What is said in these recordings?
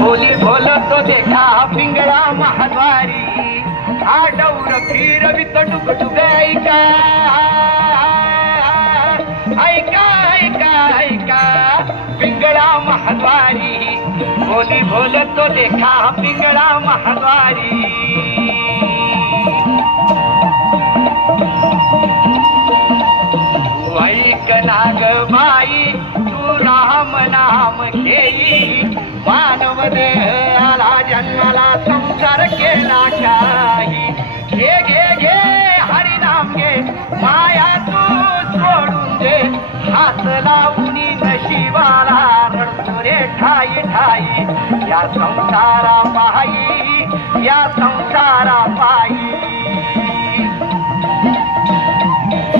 बोली बोलतो देखा पिंगळा महाद्वारी आडवर फिरवित टुकटुक ऐका ऐका ऐका ऐका पिंगळा महाद्वारी बोली बोलतो देखा पिंगळा महाद्वारी ऐक नाग बाई तू राम नाम घेई मानव देहाला जन्माला संसार केला काही घे घे घे हरिनाम घे माया तू सोडून दे हात लावून नशिबाला रडतो रे ठाई ठाई या संसारा पायी या संसारा पायी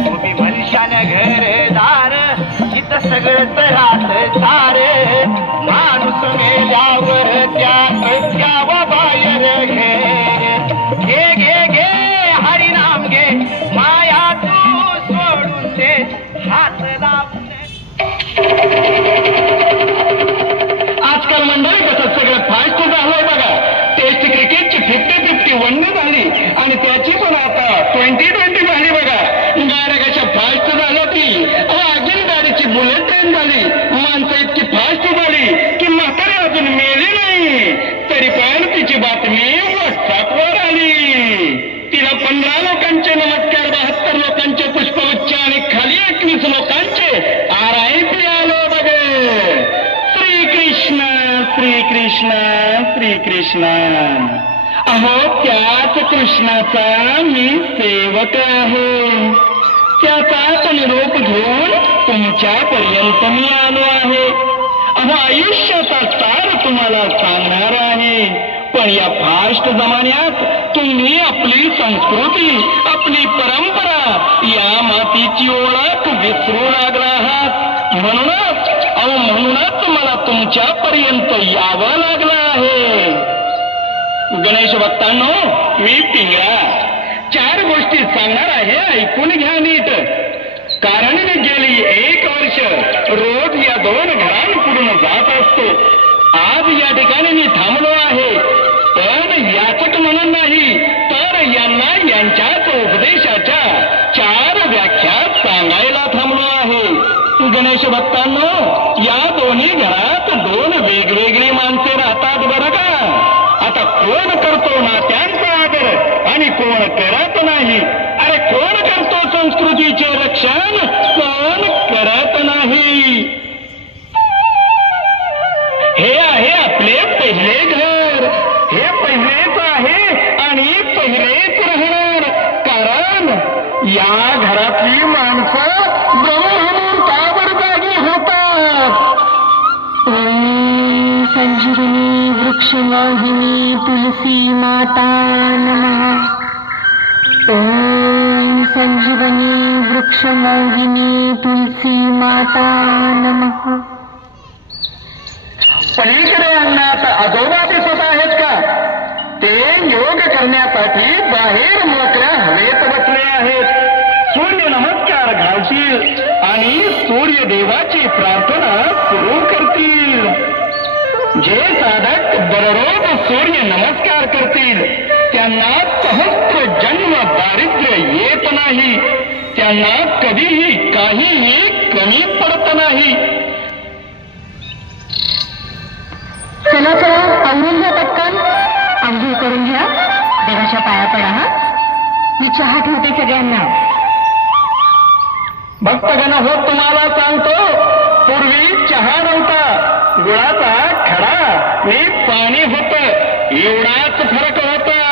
तुम्ही मनुष्यान घरदार इथं सगळं राहत सारे माणूस मेल्यावर त्यावा बाहेर घे घे घे घे हरिनाम घे माया तू सोडून दे हात लावून आजकाल मंडळी कसं सगळं फास्ट झालंय बघा टेस्ट क्रिकेटची 50-50 झाली आणि त्याची पण आता 20-20 झाली बघा गाड्या कशा फास्ट झाल्या ती अजून गाडीची बुलेट ट्रेन झाली माणसं इतकी फास्ट झाली की म्हातारी अजून मेली नाही तरी पण तिची बातमी व्हॉट्सअपवर आली तिला 15 लोकांचे नमस्कार 72 लोकांचे पुष्पगुच्छ आणि खाली 21 लोकांचे RIP आलो बघे श्रीकृष्ण श्रीकृष्ण श्रीकृष्ण अहो त्याच कृष्णाचा मी सेवक आहे त्याचाच निरोप घेऊन तुमच्यापर्यंत मी आलो आहे अहो आयुष्याचा सार तुम्हाला सांगणार आहे पण या फास्ट जमान्यात तुम्ही आपली संस्कृती आपली परंपरा या मातीची ओळख विसरू लागला आहात म्हणूनच मला तुमच्यापर्यंत यावं लागलं आहे गणेश भक्तांनो मी पिंगळा 4 गोष्टी सांगणार आहे ऐकून घ्या नीट कारण मी गेली 1 वर्ष रोज या 2 घरांपुढून जात असतो आज या ठिकाणी मी थांबलो आहे पण याचक म्हणून नाही तर यांना यांच्याच उपदेशाच्या 4 व्याख्या सांगायला थांबलो आहे गणेश भक्तांनो या दोन्ही घरात 2 वेगवेगळी माणसे राहतात बरं का आता कोण करतो नात्यांचा आदर आणि कोण करत नाही अरे कोण करतो संस्कृतीचे रक्षण कोण करत नाही हे आहे आपले पहिले घर हे पहिलेच आहे आणि पहिलेच राहणार कारण या घरातली माणसं ब्रह्ममुहूर्तावर जागी होतात संजीवनी वृक्षमोहिनी तुलसी माता नमः ओम संजीवनी वृक्षमोहिनी तुलसी माता नमः पलीकडे अंगणात आजोबा दिसत आहेत का ते योग करण्यासाठी बाहेर मोकळ्या हवेत बसले आहेत सूर्य नमस्कार घालतील आणि सूर्यदेवाची प्रार्थना सुरू करतील जे साधक दररोज सूर्य नमस्कार करतील त्यांना सहस्त्र जन्म दारिद्र्य येत नाही त्यांना कधीही काहीही कमी पडत नाही चला चला आवरून घ्या पटकन आंघोळ करून घ्या देवाच्या पाया पडा मी चहा ठेवते सगळ्यांना भक्तगण हो तुम्हाला सांगतो पूर्वी चहा नव्हता गुळाचा खडा आणि पाणी होत एवढाच फरक होता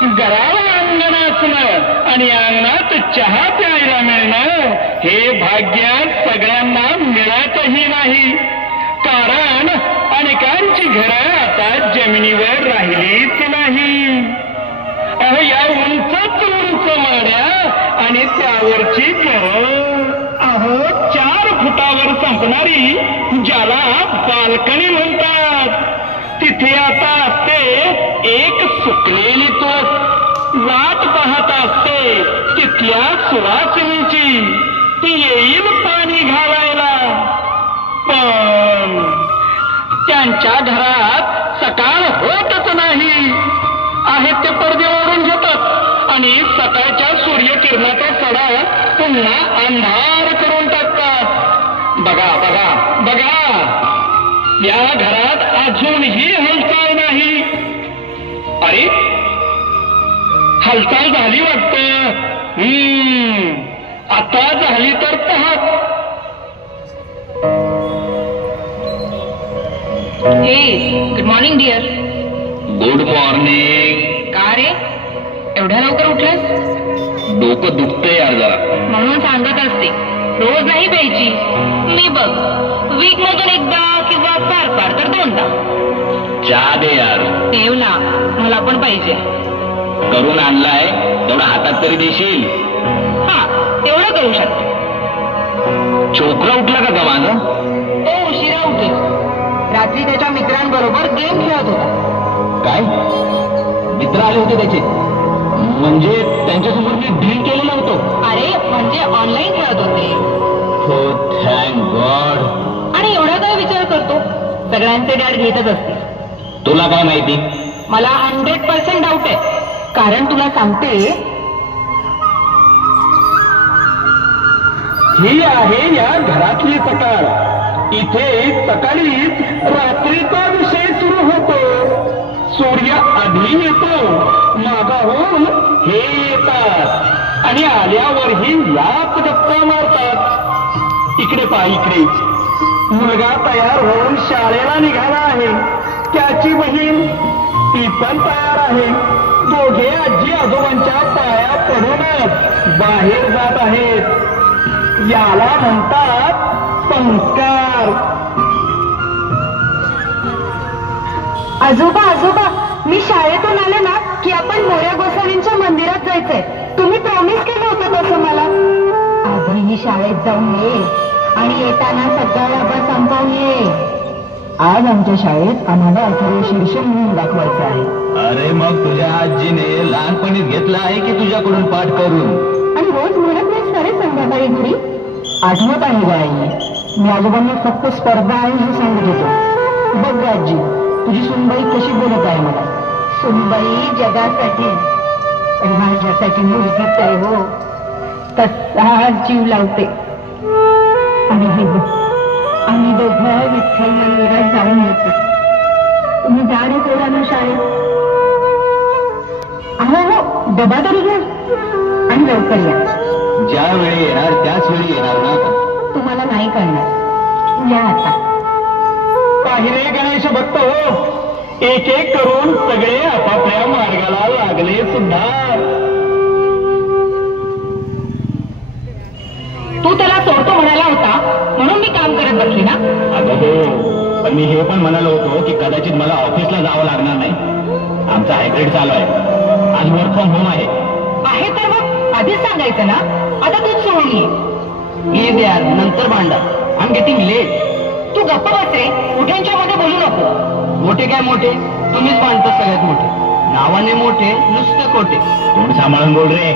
घरावर अंगण असणं आणि अंगणात चहा प्यायला मिळणं हे भाग्य सगळ्यांना मिळतही नाही कारण अनेकांची घरं आता जमिनीवर राहिलीच नाही अहो या उंच माड्या आणि त्यावरची घरं अहो 4 फुटावर संपणारी ज्याला बाल्कनी म्हणतात तिथे आता असते एक सुकलेली तोफ वाट पाहत असते तिथल्या सुवासिनीची ती येईल पाणी घालायला पण त्यांच्या घरात ते पडदे ओढून घेतात आणि सकाळच्या सूर्यकिरणाचा सडा पुन्हा अंधार करून टाकतात. बघा बघा बघा, या घरात अजूनही हालचाल नाही. अरे हालचाल झाली वाटतं. आता झाली तर पहा. Good morning dear. Good morning. का रे एवढ्या लवकर उठलास? डोकं दुखतंय यार जरा. म्हणून सांगत असते रोज नाही प्यायची. मी बघ वीक मधून एकदा किंवा फार फार तर दोनदा. चहा दे यार. ठेव ना, मला पण पाहिजे. करून आणलाय तेवढा हातात तरी देशील. हा तेवढं करू शकते. छोकरा उठला का माझा? तो उशिरा उठेल. रात्री त्याच्या मित्रांबरोबर गेम खेळत होता. काय मित्र आले होते त्याचे? म्हणजे त्यांच्यासमोर मी डील केलं नव्हतं. अरे म्हणजे ऑनलाईन खेळत होते. हो थँक गॉड. आणि एवढा काय विचार करतो? सगळ्यांचे डॅड घेतच असते. तुला काय माहिती? मला 100% डाऊट आहे. कारण तुला सांगते, ही आहे या घरातली सकाळ. इथे सकाळीच रात्रीचा विषय सुरू होतो. सूर्य आधी येतो, मागाहून हे येतात आणि आल्यावरही याच गप्पा मारतात. इकडे पहा, इकडे मुलगा तयार होऊन शाळेला निघाला आहे. त्याची बहीण ती पण तयार आहे. दोघे आजी आजोबांच्या पाया पडूनच बाहेर जात आहेत. याला म्हणतात संस्कार. आजोबा आजोबा, मी शाळेतून आले ना की आपण मोऱ्या गोसावींच्या मंदिरात जायचंय. तुम्ही प्रॉमिस केलं होतं तसं मला. आजही शाळेत जाऊन ये आणि येताना सगळा डबा संपवून ये. आज आमच्या शाळेत आम्हाला एखादे शीर्ष म्हणून दाखवायचं आहे. अरे मग तुझ्या आजीने लहानपणीच घेतला आहे की तुझ्याकडून पाठ करून? आणि रोज म्हणत नाही सारे संध्याकाळी घरी. आठवत आहे का आई? मी आजोबांना फक्त स्पर्धा आहे हे सांगत होतो. बघ आजी, तुझी सुनबाई कशी बोलत आहे मला. सुनबाई जगासाठी पण माझ्यासाठी मुलगीच आहे हो. तसा जीव लावते. आणि हे बघ, आम्ही दोघं विठ्ठल मंदिरात जाऊन येतो. तुम्ही जा रे पोरांनो शाळेत. हो डबा तरी घ्या आणि लवकर या. ज्या वेळी येणार त्याच वेळी येणार ना. तुम्हाला नाही कळणार. या आता. पाहिरे गणेश भक्त हो, एक एक करून सगळे आपापल्या मार्गाला लागले सुद्धा. तू त्याला सोडतो म्हणाला होता म्हणून मी काम करत बसली ना. अगं हो, पण मी हे पण म्हणालो होतो की कदाचित मला ऑफिसला जावं लागणार नाही. आमचा हायब्रिड चालू आहे. आज वर्क फ्रॉम होम आहे. आहे तर मग आधीच सांगायचं ना. आता तूच सोडून ये. प्लीज यार, नंतर भांडा. I am getting late. तू गप्प बस रे. मोठ्यांच्या मध्ये बोलू नको. मोठे काय मोठे, तुम्हीच मानता सगळ्यात मोठे. नावाने मोठे, नुसते खोटे. तोंड सांभाळून बोल रे.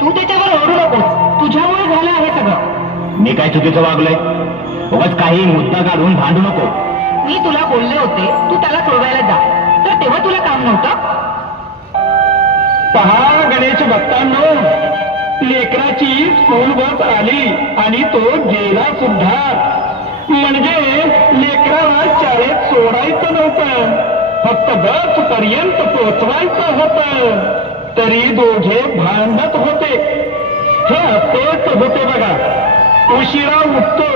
तू त्याच्यावर ओरडू नकोस. तुझ्यामुळे झालं आहे सगळं. मी काय चुकीचं वागलोय? उगाच काही मुद्दा काढून भांडू नको. मी तुला बोलले होते तू त्याला सोडवायला जा, तर तेव्हा तुला काम नव्हतं. पहा गणेश भक्तांनो, लेकराची स्कूल बस आली आणि तो गेला सुद्धा. म्हणजे लेकराला शाळेत सोडायचं नव्हतं, फक्त बस पर्यंत पोचवायचं होतं. तरी दोघे भांडत होते. हे असेच होते बघा. उशिरा उठतो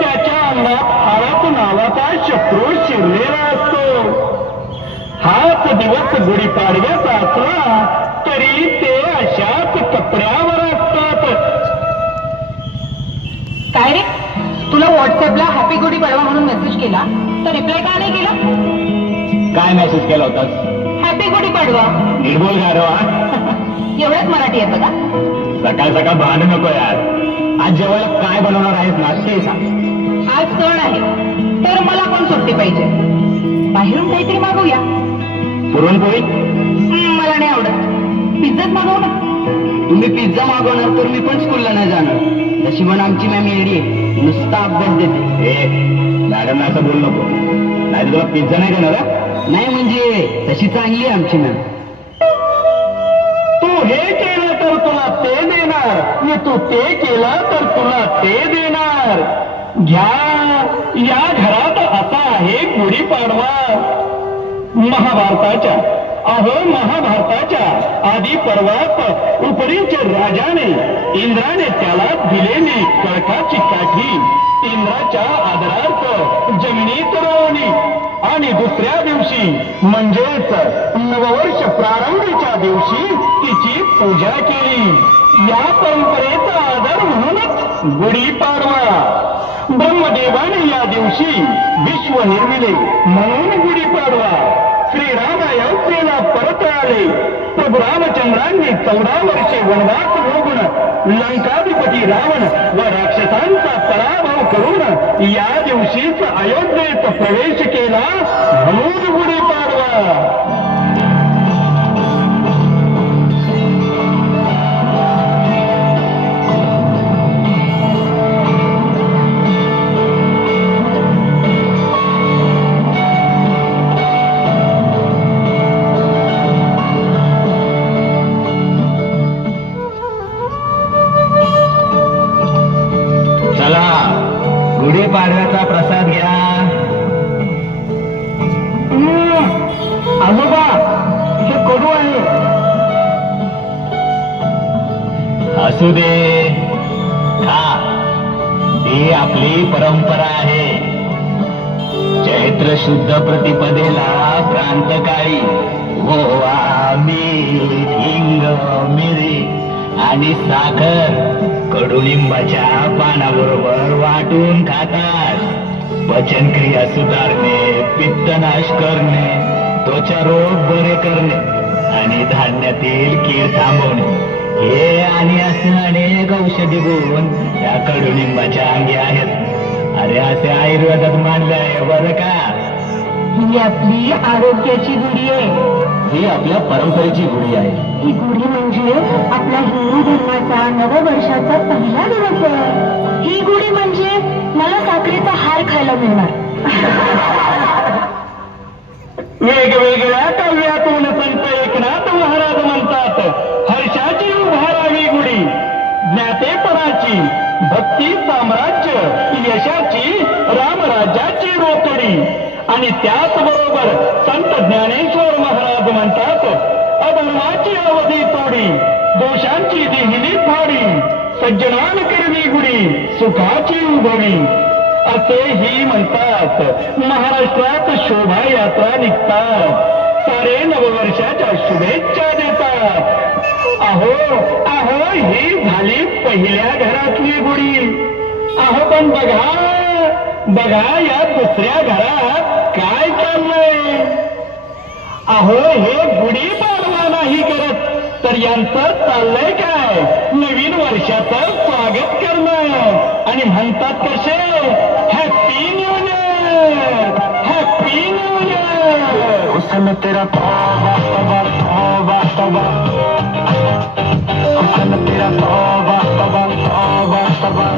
त्याच्या अंगात हाच नावाचा शत्रू शिरलेला असतो. हाच दिवस गुढीपाडव्याचा असला तरी ते अशाच कपड्यावर असतात. काय रे, तुला व्हॉट्सअपला हॅपी गुढी पाडवा म्हणून मेसेज केला तर रिप्लाय का नाही केला? काय मेसेज केला होतास? हॅपी गुढी पाडवा. निर्बोल गारवा. एवढंच मराठी येतं का? सकाळ सकाळ भांडू नको यार. आज जेवायला काय बनवणार आहेस ना ते सांग. आज सण आहे तर मला पण सुट्टी पाहिजे. बाहेरून काहीतरी मागवूया. पुरणपोळी? मला नाही आवडत. पिझ्झाच मागव ना. तुम्ही पिझ्झा मागवणार तर मी पण स्कूलला नाही जाणार. तशी पण आमची मॅम येडी आहे, नुसता अभ्यास देते. मॅडम असं बोलू नको, नाही तुला पिझ्झा नाही देणार. नाही म्हणजे तशी चांगली आहे आमची मॅम. हे केलं तर तुला ते देणार, आणि तू ते केलं तर तुला ते देणार. घ्या, या घरात असा आहे गुढीपाडवा. महाभारताच्या आधी पर्वात उपरीच्या राजाने इंद्राने त्याला दिलेली कळकाची काठी इंद्राच्या आदरार्थ जमिनीत रोवली आणि दुसऱ्या दिवशी म्हणजेच नववर्ष प्रारंभीच्या दिवशी तिची पूजा केली. या परंपरेचा आदर म्हणूनच गुढीपाडवा. ब्रह्मदेवाने या दिवशी विश्व निर्मिले म्हणून गुढीपाडवा. श्रीराम अयोध्येला परत आले. प्रभू रामचंद्रांनी 14 वर्षे वनवास भोगून लंकाधिपती रावण व राक्षसांचा पराभव करून या दिवशीच अयोध्येत प्रवेश केला म्हणून गुढीपाडवा. गुढीपाडव्याचा प्रसाद घ्या. आजोबा, हे कडू आहे. असू दे, खा. ही आपली परंपरा आहे. चैत्र शुद्ध प्रतिपदेला प्रांतकाळी ओवा, मीठ, हिंग, मिरी आणि साखर कडुलिंबाच्या पानाबरोबर वाटून खातात. पचनक्रिया सुधारणे, पित्तनाश करणे, त्वचा रोग बरे करणे आणि धान्यातील कीड थांबवणे हे आणि असे अनेक औषधी गुण या कडुलिंबाच्या अंगी आहेत. अरे असे आयुर्वेदात मानले आहे बरं का. ही आपली आरोग्याची गुढी आहे. ही आपल्या परंपरेची गुढी आहे. ही गुढी म्हणजे आपल्या हिंदू धर्माचा नववर्षाचा पहिला दिवस आहे. ही गुढी म्हणजे मला साखरेचा हार खायला मिळणार. वेगवेगळ्या काव्यातून संत एकनाथ महाराज म्हणतात, हर्षाची उभारावी गुढी, ज्ञातेपणाची, भक्ती साम्राज्य, यशाची, रामराज्याची रोकडी. आणि त्याचबरोबर संत ज्ञानेश्वर महाराज म्हणतात, अधर्माची अवधी तोडी, दोषांची देहिली फाडी, सज्जनान करवी गुढी, सुखाची उभवी. असेही म्हणतात. महाराष्ट्रात शोभायात्रा निघतात, सारे नववर्षाच्या शुभेच्छा देतात. अहो अहो, ही झाली पहिल्या घरातली गुढी. अहो पण बघा या दुसऱ्या घरात काय चाललंय. अहो हे गुढीपाडवा नाही करत तर यांचं चाललंय काय, नवीन वर्षाचं स्वागत करणं. आणि म्हणतात कसे, happy new year, happy new year. हुसन तेरा तौबा तौबा तौबा तौबा, हुसन तेरा तौबा तौबा तौबा तौबा.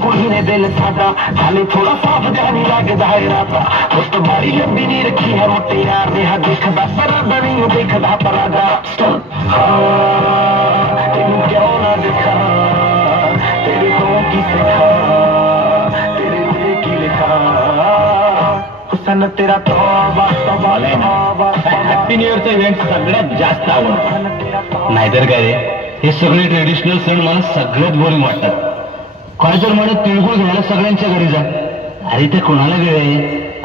गुढ़ी दिल सादा खाली थोड़ा साफ जानी लग दायराता. उस तो बड़ी लंबी नी रखी है मोटे यार ने, हाँ देखदा परादा नहीं देखदा परादा. तेनू क्यों ना देखा, तेरे को की सिखा, तेरे लिए की लिखा. हुसन तेरा तौबा तौबा तौबा. हॅपी न्यू इयरचा इव्हेंट सगळ्यात जास्त आवडतो. नाहीतर काय रे, हे सगळे ट्रेडिशनल सण मला सगळ्यात बोरिंग वाटतात. काय तर म्हणत तिळगुळ घ्यायला सगळ्यांच्या घरी जा. अरे ते कोणाला वेळ आहे.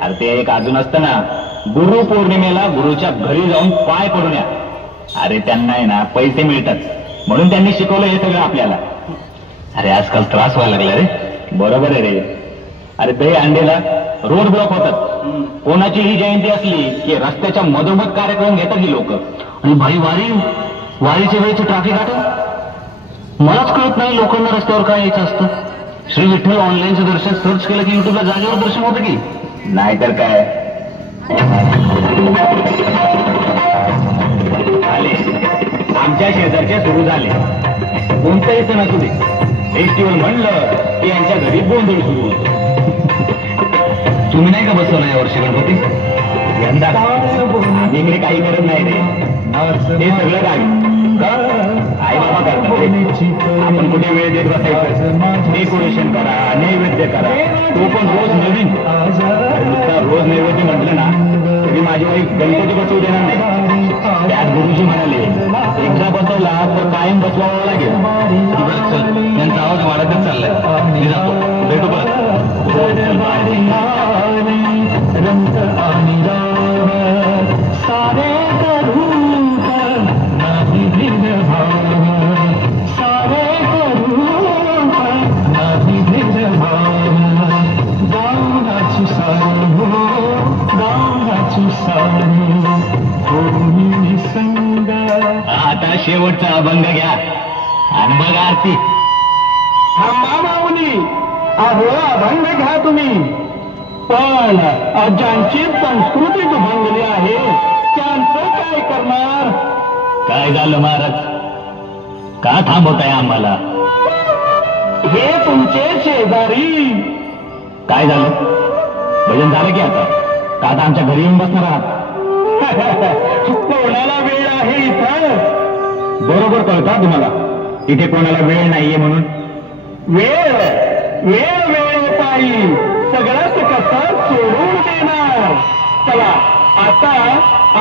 अरे ते एक अजून असतं ना, गुरु पौर्णिमेला गुरुच्या घरी जाऊन पाय पडून या. अरे त्यांना आहे ना पैसे मिळतात म्हणून त्यांनी शिकवलं हे सगळं आपल्याला. अरे आजकाल त्रास व्हायला लागला रे. बरोबर आहे रे. अरे दही अंडेला रोड ब्लॉक होतात. कोणाची ही जयंती असली की रस्त्याच्या मधोमध कार्यक्रम घेतात ही लोक. आणि भाई वारीच्या वेळेचं ट्रॅफिक आठवतं. मलाच कळत नाही लोकांना रस्त्यावर काय यायचं असतं. श्री विठ्ठल ऑनलाईनचं दर्शन सर्च केलं की युट्यूबला जागेवर दर्शन होतं की नाहीतर काय. आले आमच्या शेजारचे सुरू झाले. कोणताही सण असू दे, फेस्टिवल म्हणलं की यांच्या घरी गोंधळ सुरू होतो. तुम्ही नाही का बसवला यावर्षी गणपती. यंदा इकडे काही करत नाही रे, हे सगळं गावी आई बाबा करतात रे. आपण कुठे वेळ देत बसायचं. डेकोरेशन करा, नैवेद्य करा, तो पण रोज नवीन. नुसता रोज नैवेद्य म्हटलं ना तरी माझी वाईफ गणपती बसवू देणार नाही. त्यात गुरुजी म्हणाले एकदा बसवला तर कायम बसवावा लागेल. त्यांचा आवाज वाढतच चाललाय. मी जातो, भेटू परत. रंग आणि सारे करू नाही भेदभाव, सारे करू नाही भेदभाव. गावाची सारी हो, गावाची सारी होई संग. आता शेवटचा अभंग घ्या आणि मग आरती. थांबा माऊली, अहो अभंग घ्या तुम्ही, पण ज्यांची संस्कृती दुभंगली आहे त्यांचं काय करणार? काय झालं महाराज, का थांबवताय आम्हाला? हे तुमचे शेजारी. काय झालं? भजन झालं की आता? का आता आमच्या घरी येऊन बसणार आहात? कोणाला वेळ आहे इथं? बरोबर कळता तुम्हाला इथे कोणाला वेळ नाहीये म्हणून? वेळ वेळ वेळ पायी सगळंच कसं सोडून देणार. चला आता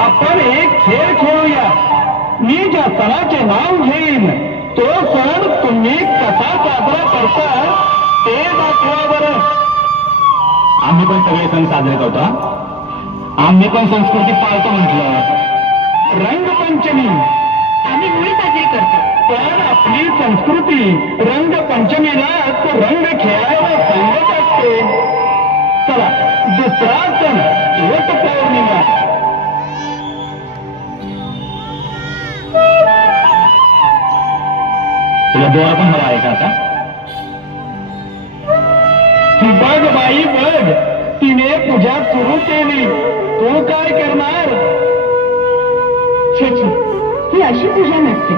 आपण एक खेळ खेळूया. मी ज्या सणाचे नाव घेईन तो सण तुम्ही कसा साजरा करता ते दाखवा बरं. आम्ही पण सगळे सण साजरे करतो. आम्ही पण संस्कृती पाळतो म्हटलं. रंगपंचमी आम्ही होळी साजरी करतो, पण आपली संस्कृती रंगपंचमीलाच रंग खेळायला सांगत असते. चला दुसरा सण वटपौर्णिमा. तुला दोरा पण मला आहे का आता? बघ बाई बघ, तिने पूजा सुरू केली, तू काय करणार? छे छे, ही अशी पूजा नसते.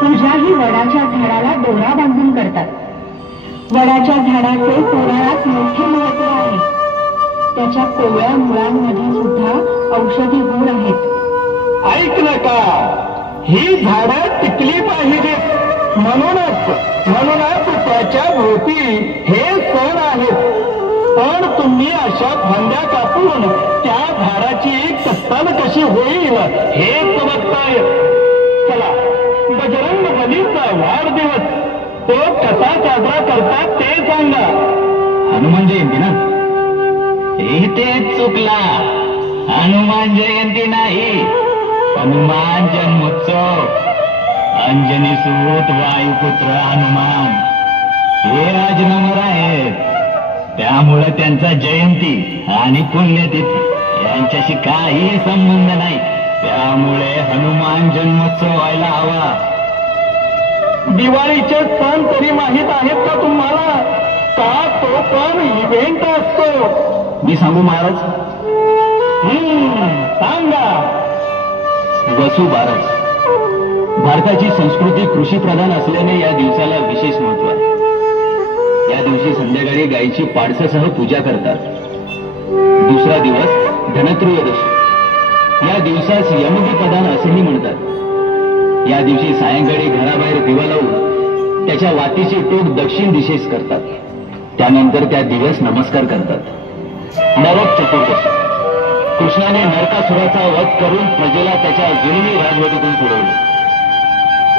पूजा ही वडाच्या झाडाला दोरा बांधून करतात. वडाच्या झाडाचे पुराणात मोठे महत्व आहे. त्याच्या कोवळ्या मुळांमध्ये सुद्धा औषधी गुण आहेत. ऐकलं का? ही झाडं टिकली पाहिजेत. म्हणूनच त्याच्या भोवती हे सण आहेत. पण तुम्ही अशा फांद्या कापून त्या झाडाची कत्तल कशी होईल हेच बघताय. चला बजरंग बलीचा वाढदिवस तो कसा साजरा करतात ते सांगा. हनुमान जयंती ना? इथेच चुकला. हनुमान जयंती नाही, हनुमान जन्मोत्सव. अंजनी सूत वायुपुत्र हनुमान हे राजनमर आहेत, त्यामुळे त्यांचा जयंती आणि पुण्यतिथी यांच्याशी काही संबंध नाही. त्यामुळे हनुमान जन्मोत्सव व्हायला हवा. दिवाळीचे सण तरी माहीत आहेत का तुम्हाला? का तो पण इव्हेंट असतो? मी सांगू महाराज? सांगा. वसुबारस. भारताची संस्कृती कृषीप्रधान असल्याने या दिवसाला विशेष महत्व आहे. या दिवशी संध्याकाळी गायीची पाडसासह पूजा करतात. दुसरा दिवस धनत्रयोदशी. या दिवसास यमपदान असेही म्हणतात. या दिवशी सायंकाळी घराबाहेर दिवा लावून त्याच्या वातीचे टोक दक्षिण दिशेस करतात. त्यानंतर त्या दिवस नमस्कार करतात. नरक चतुर्दशी. कृष्णाने नरकासुराचा वध करून प्रजेला त्याच्या जुलमी राजवटीतून सोडवले.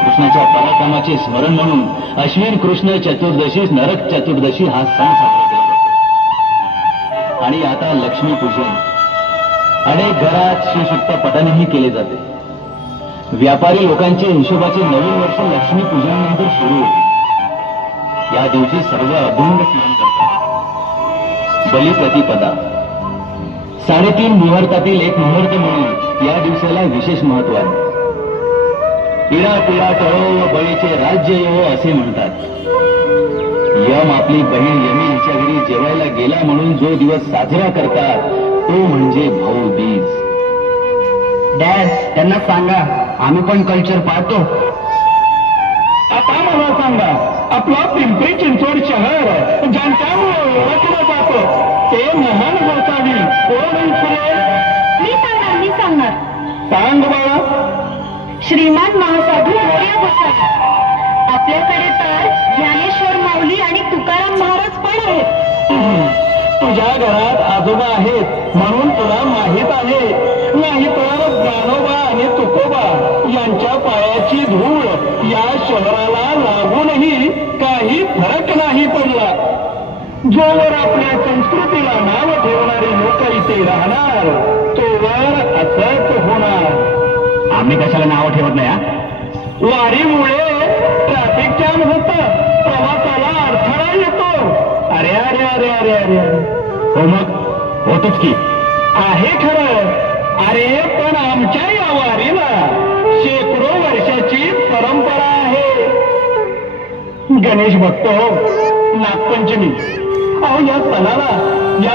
कृष्णाच्या पराक्रमाचे स्मरण म्हणून अश्विन कृष्ण चतुर्दशीस नरक चतुर्दशी हा सण साजरा केला जातो. आणि आता लक्ष्मीपूजन. अनेक घरात शिवसुक्त पठणही केले जाते. व्यापारी लोकांचे हिशोबाचे नवीन वर्ष लक्ष्मीपूजनानंतर सुरू होते. या दिवशी सर्व अभंग स्नान करतात. बलिप्रतिपदा. 3.5 मुहूर्तातील एक मुहूर्त म्हणून या दिवसाला विशेष महत्व आहे. पिढा पिढा टळो व बळीचे राज्य येवो असे म्हणतात. यम आपली बहीण यमी हिच्या घरी जेवायला गेला म्हणून जो दिवस साजरा करतात तो म्हणजे भाऊबीज. डॅड त्यांना सांगा आम्ही पण कल्चर पाहतो. आता मला सांगा, आपला पिंपरी चिंचवड शहर ज्यांच्यामुळे ओळखलं जातं ते महान गोसावी कोण विसरेल? सांग बाळा. श्रीमान महासाधू मोरया गोसावी, आपल्याकडे तर ज्ञानेश्वर माऊली आणि तुकाराम महाराज पण आहेत. तुझ्या घरात आजोबा आहेत म्हणून तुला माहित आहे, नाही तर ज्ञानोबा आणि तुकोबा यांच्या पायाची धूळ या शहराला लागूनही काही फरक नाही पडला. जोवर आपल्या संस्कृतीला नाव ठेवणारी लोक इथे राहणार तोवर असंच होणार. आम्ही कशाला नाव ठेवत नाही हा? वारीमुळे ट्रॅफिक जॅम होत, प्रवासाला अडथळा येतो. अरे अरे अरे अरे अरे हो मग होतच की. आहे खरं. अरे पण आमच्या या वारीला शेकडो वर्षाची परंपरा आहे. गणेश भक्त हो, नागपंचमी, अहो या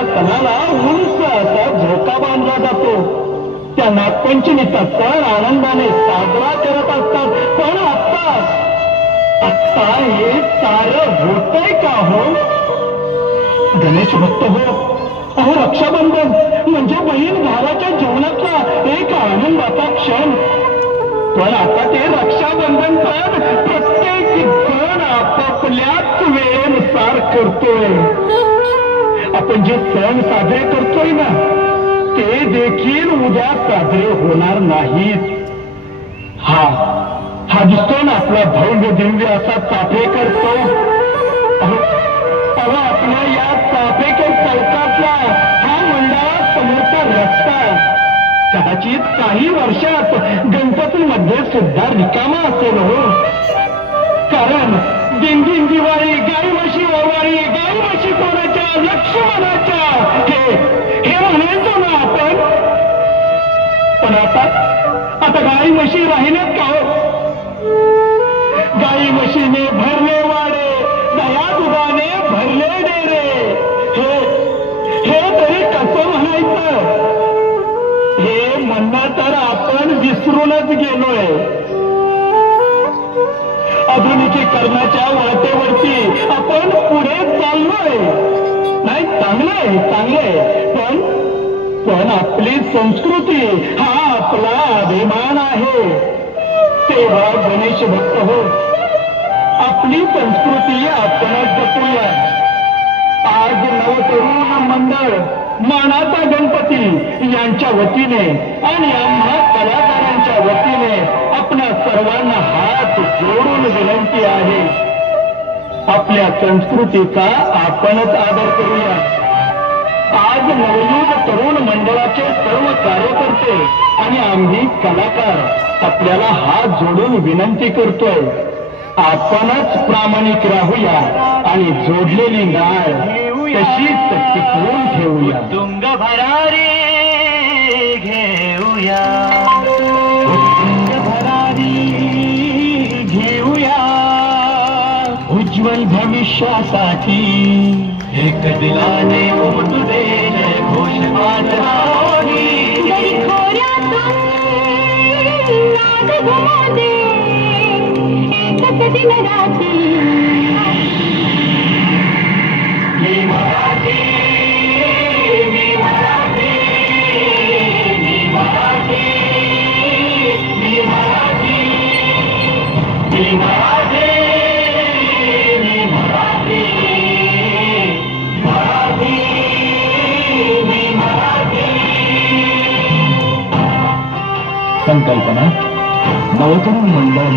सणाला उंच असा झोका बांधला जातो. त्या नागपंचमीचा सण आनंदाने साजरा करत असतात. पण आत्ता हे सारं होतंय का हो? गणेश भक्त हो, अहो रक्षाबंधन म्हणजे बहीण भावाच्या जीवनातला एक आनंदाचा क्षण. पण आता ते रक्षाबंधन पण प्रत्येक जण आपापल्याच वेळेनुसार करतोय. आपण जे सण साजरे करतोय ना ते देखील उद्या साजरे होणार नाहीत. हा दिसतोय ना आपला भव्य दिव्य असा चाफेकर चौक. अहो आपल्या या चाफेकर चौकातला हा मंडळात समोरचा रस्ता कदाचित काही वर्षात गणपतीमध्ये सुद्धा रिकामा असेल हो. कारण दिंडी दिवाळी, गाई म्हशी ओवाळी, गाई म्हशी कोणाच्या, लक्ष्मणाच्या हे म्हणायचो ना आपण. पण आता गाई म्हशी राहिल्यात का हो? गाई म्हशीने भरले वाडे, दया दुधाने भरले डेरे, हे तरी कसं म्हणायचं? हे म्हणणं तर आपण विसरूनच गेलोय. आधुनिकीकरणाच्या वाटेवरती आपण पुढे चाललोय. नाही, चांगलंय. पण आपली संस्कृती हा आपला अभिमान आहे. तेव्हा गणेश भक्त हो, आपली संस्कृती आपणच जपूया. आज नवतरुण मंडळ, मानाचा गणपती यांच्या वतीने आणि आम्हा कलाकारांच्या वतीने आपल्या सर्वांना हात जोडून विनंती आहे, आपल्या संस्कृतीचा आपणच आदर करूया. आज नवयुग तरुण मंडळाचे सर्व कार्यकर्ते आणि आम्ही कलाकार आपल्याला हात जोडून विनंती करतोय, आपणच प्रामाणिक राहूया आणि जोडलेली नाळ तशीच टिकवून ठेवूया. तुंग भरारी घेऊया, उज्ज्वल भविष्यासाठी एक दिलाने उमटू दे जय घोष मातरावरी. एकच दिन रात्री मी मराठी, मी मराठी, मी मराठी, मी मराठी, मी मराठी, मी मराठी, मराठी, मी मराठी. संकल्पना नवतरुण मंडळ